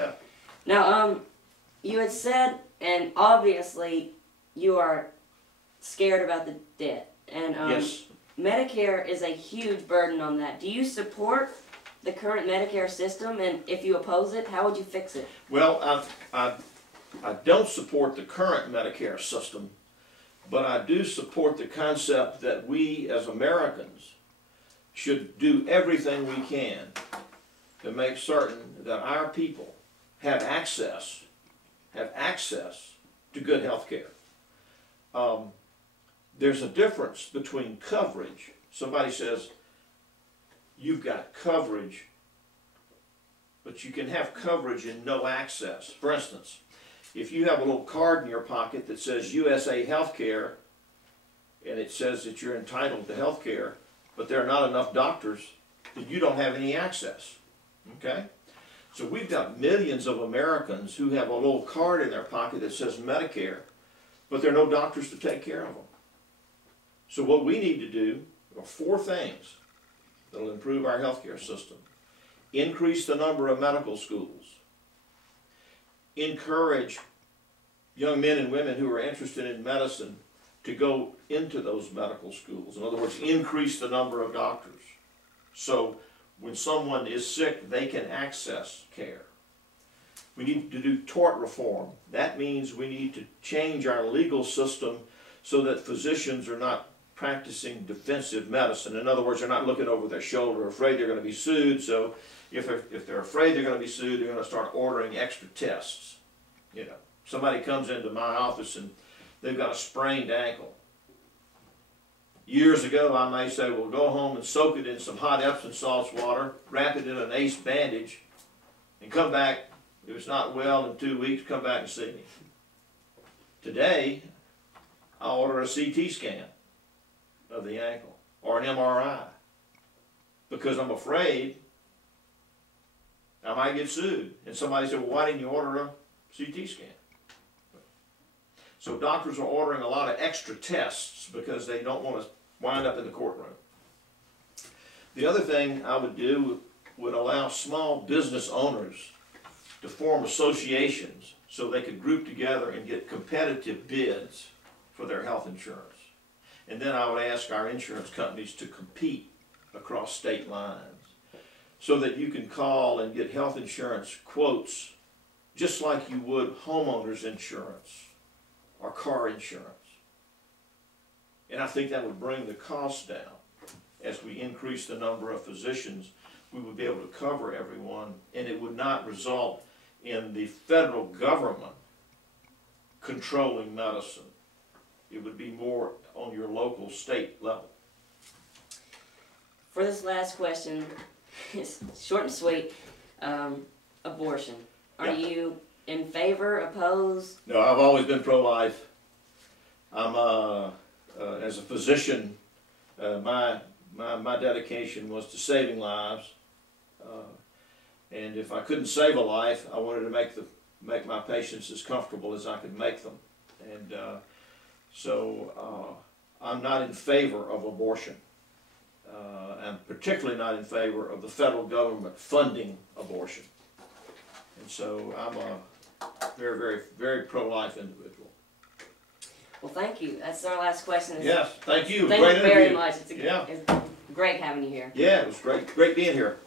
Yeah. Now, you had said, and obviously you are scared about the debt, and Yes. Medicare is a huge burden on that. Do you support the current Medicare system, and if you oppose it, how would you fix it? Well, I don't support the current Medicare system, but I do support the concept that we as Americans should do everything we can to make certain that our people have access to good health care. There's a difference between coverage. Somebody says, you've got coverage, but you can have coverage and no access. For instance, if you have a little card in your pocket that says USA Healthcare, and it says that you're entitled to health care, but there are not enough doctors, then you don't have any access. Okay? So we've got millions of Americans who have a little card in their pocket that says Medicare, but there are no doctors to take care of them. So what we need to do are 4 things that will improve our healthcare system. Increase the number of medical schools. Encourage young men and women who are interested in medicine to go into those medical schools. In other words, increase the number of doctors. So when someone is sick, they can access care. We need to do tort reform. That means we need to change our legal system so that physicians are not practicing defensive medicine. In other words, they're not looking over their shoulder, afraid they're going to be sued. So if they're afraid they're going to be sued, they're going to start ordering extra tests. You know, somebody comes into my office and they've got a sprained ankle. Years ago, I may say, well, go home and soak it in some hot Epsom salts water, wrap it in an ACE bandage, and come back. If it's not well in 2 weeks, come back and see me. Today, I'll order a CT scan of the ankle or an MRI because I'm afraid I might get sued. And somebody said, well, why didn't you order a CT scan? So doctors are ordering a lot of extra tests because they don't want to wind up in the courtroom. The other thing I would do would allow small business owners to form associations so they could group together and get competitive bids for their health insurance. And then I would ask our insurance companies to compete across state lines so that you can call and get health insurance quotes just like you would homeowners insurance or car insurance. And I think that would bring the cost down. As we increase the number of physicians, we would be able to cover everyone, and it would not result in the federal government controlling medicine. It would be more on your local state level. For this last question, it's short and sweet, abortion. Are you in favor, opposed? No, I've always been pro-life. I'm as a physician, my dedication was to saving lives, and if I couldn't save a life, I wanted to make my patients as comfortable as I could make them, and so I'm not in favor of abortion. I'm particularly not in favor of the federal government funding abortion, and so I'm a very, very, very pro-life individual. Well, thank you. That's our last question. Yes, thank you. Thank Great you very interview. much. It's great having you here. Yeah, it was great being here.